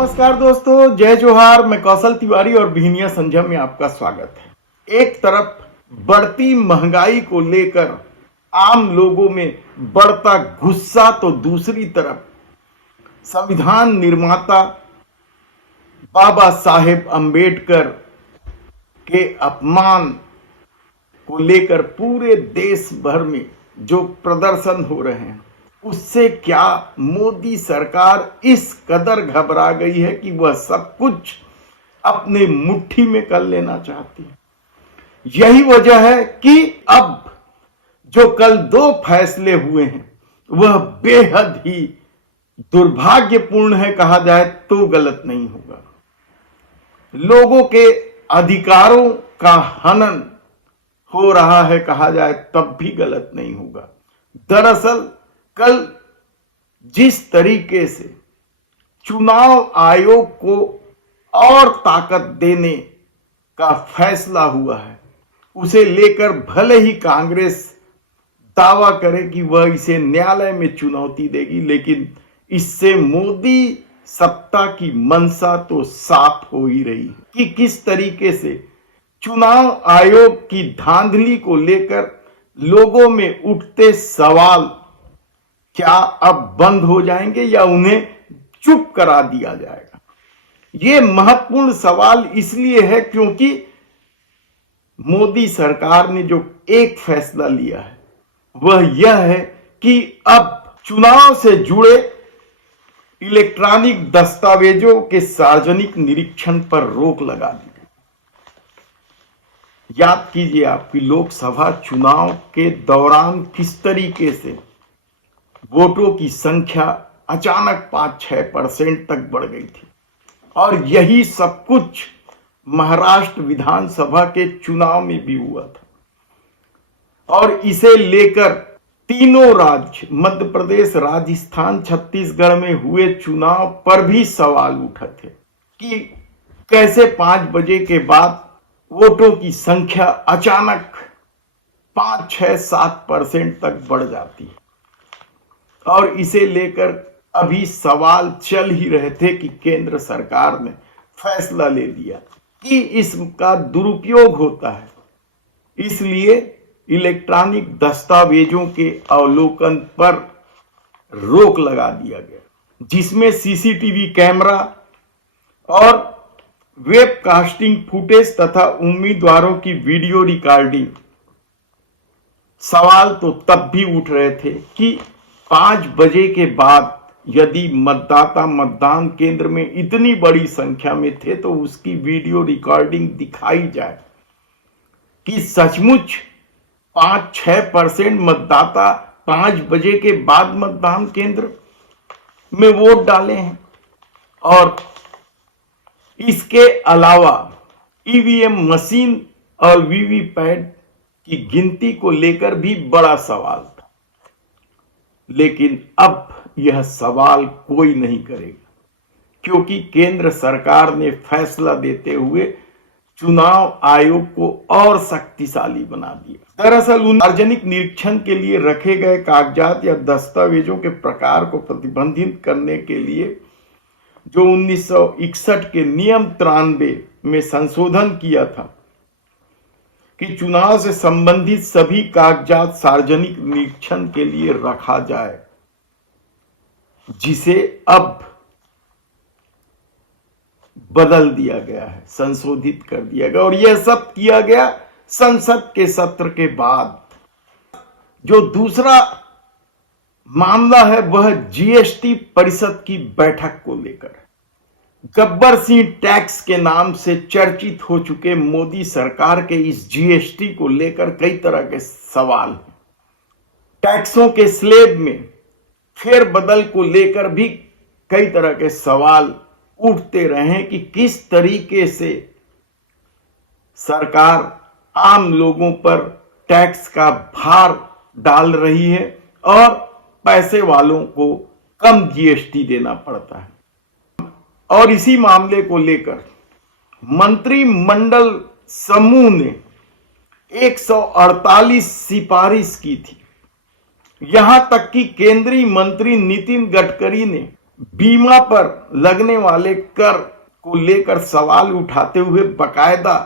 नमस्कार दोस्तों, जय जोहार। मैं कौशल तिवारी और बिहनिया संजय में आपका स्वागत है। एक तरफ बढ़ती महंगाई को लेकर आम लोगों में बढ़ता गुस्सा, तो दूसरी तरफ संविधान निर्माता बाबा साहेब अंबेडकर के अपमान को लेकर पूरे देश भर में जो प्रदर्शन हो रहे हैं, उससे क्या मोदी सरकार इस कदर घबरा गई है कि वह सब कुछ अपने मुट्ठी में कर लेना चाहती है। यही वजह है कि अब जो कल दो फैसले हुए हैं वह बेहद ही दुर्भाग्यपूर्ण है, कहा जाए तो गलत नहीं होगा। लोगों के अधिकारों का हनन हो रहा है, कहा जाए तब भी गलत नहीं होगा। दरअसल कल जिस तरीके से चुनाव आयोग को और ताकत देने का फैसला हुआ है, उसे लेकर भले ही कांग्रेस दावा करे कि वह इसे न्यायालय में चुनौती देगी, लेकिन इससे मोदी सत्ता की मंशा तो साफ हो ही रही है कि किस तरीके से चुनाव आयोग की धांधली को लेकर लोगों में उठते सवाल क्या अब बंद हो जाएंगे या उन्हें चुप करा दिया जाएगा। यह महत्वपूर्ण सवाल इसलिए है क्योंकि मोदी सरकार ने जो एक फैसला लिया है वह यह है कि अब चुनाव से जुड़े इलेक्ट्रॉनिक दस्तावेजों के सार्वजनिक निरीक्षण पर रोक लगा दी गई। याद कीजिए, आपकी लोकसभा चुनाव के दौरान किस तरीके से वोटों की संख्या अचानक 5-6% तक बढ़ गई थी, और यही सब कुछ महाराष्ट्र विधानसभा के चुनाव में भी हुआ था। और इसे लेकर तीनों राज्य मध्य प्रदेश, राजस्थान, छत्तीसगढ़ में हुए चुनाव पर भी सवाल उठे थे कि कैसे 5 बजे के बाद वोटों की संख्या अचानक 5-6-7% तक बढ़ जाती है। और इसे लेकर अभी सवाल चल ही रहे थे कि केंद्र सरकार ने फैसला ले लिया कि इसका दुरुपयोग होता है, इसलिए इलेक्ट्रॉनिक दस्तावेजों के अवलोकन पर रोक लगा दिया गया, जिसमें सीसीटीवी कैमरा और वेबकास्टिंग फुटेज तथा उम्मीदवारों की वीडियो रिकॉर्डिंग। सवाल तो तब भी उठ रहे थे कि 5 बजे के बाद यदि मतदाता मतदान केंद्र में इतनी बड़ी संख्या में थे तो उसकी वीडियो रिकॉर्डिंग दिखाई जाए कि सचमुच 5-6% मतदाता 5 बजे के बाद मतदान केंद्र में वोट डाले हैं। और इसके अलावा ईवीएम मशीन और वीवीपैट की गिनती को लेकर भी बड़ा सवाल था, लेकिन अब यह सवाल कोई नहीं करेगा क्योंकि केंद्र सरकार ने फैसला देते हुए चुनाव आयोग को और शक्तिशाली बना दिया। दरअसल उन सार्वजनिक निरीक्षण के लिए रखे गए कागजात या दस्तावेजों के प्रकार को प्रतिबंधित करने के लिए जो 1961 के नियम 93 में संशोधन किया था कि चुनाव से संबंधित सभी कागजात सार्वजनिक निरीक्षण के लिए रखा जाए, जिसे अब बदल दिया गया है, संशोधित कर दिया गया। और यह सब किया गया संसद के सत्र के बाद। जो दूसरा मामला है वह जीएसटी परिषद की बैठक को लेकर। गब्बर सिंह टैक्स के नाम से चर्चित हो चुके मोदी सरकार के इस जीएसटी को लेकर कई तरह के सवाल हैं। टैक्सों के स्लैब में फेरबदल को लेकर भी कई तरह के सवाल उठते रहे कि किस तरीके से सरकार आम लोगों पर टैक्स का भार डाल रही है और पैसे वालों को कम जीएसटी देना पड़ता है। और इसी मामले को लेकर मंत्रिमंडल समूह ने 148 सिफारिश की थी। यहां तक कि केंद्रीय मंत्री नितिन गडकरी ने बीमा पर लगने वाले कर को लेकर सवाल उठाते हुए बकायदा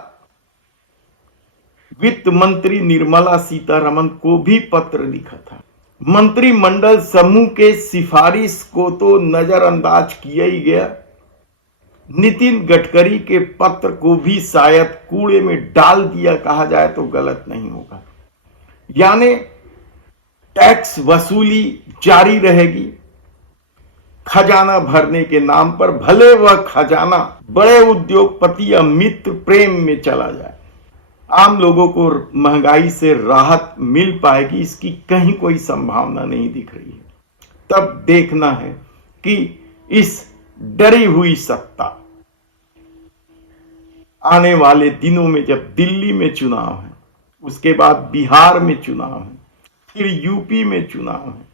वित्त मंत्री निर्मला सीतारमण को भी पत्र लिखा था। मंत्रिमंडल समूह के सिफारिश को तो नजरअंदाज किया ही गया, नितिन गडकरी के पत्र को भी शायद कूड़े में डाल दिया कहा जाए तो गलत नहीं होगा। यानी टैक्स वसूली जारी रहेगी खजाना भरने के नाम पर, भले वह खजाना बड़े उद्योगपति या मित्र प्रेम में चला जाए। आम लोगों को महंगाई से राहत मिल पाएगी, इसकी कहीं कोई संभावना नहीं दिख रही है। तब देखना है कि इस डरी हुई सत्ता आने वाले दिनों में, जब दिल्ली में चुनाव है, उसके बाद बिहार में चुनाव है, फिर यूपी में चुनाव है,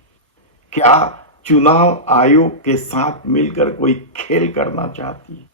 क्या चुनाव आयोग के साथ मिलकर कोई खेल करना चाहती है?